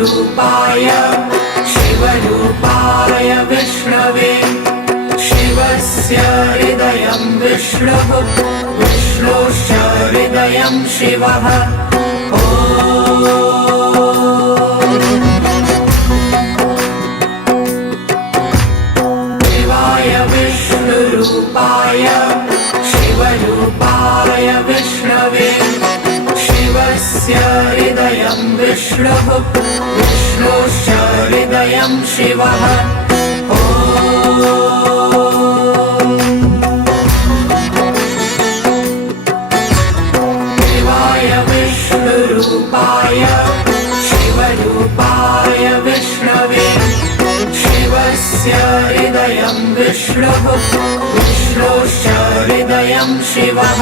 विष्णुरूपाय शिवरूपाय विष्णवे शिवस्य हृदयं विष्णुः विष्णोश्च हृदयं शिवः शिवाय विष्णुरूपाय शिवरूपाय विष्णवे शिवस्य हृदयं विष्णुः विष्णोश्च हृदयं शिवः शिवाय विष्णुरूपाय शिवरूपाय विष्णवे शिवस्य हृदयं विष्णुः विष्णोश्च हृदयं शिवः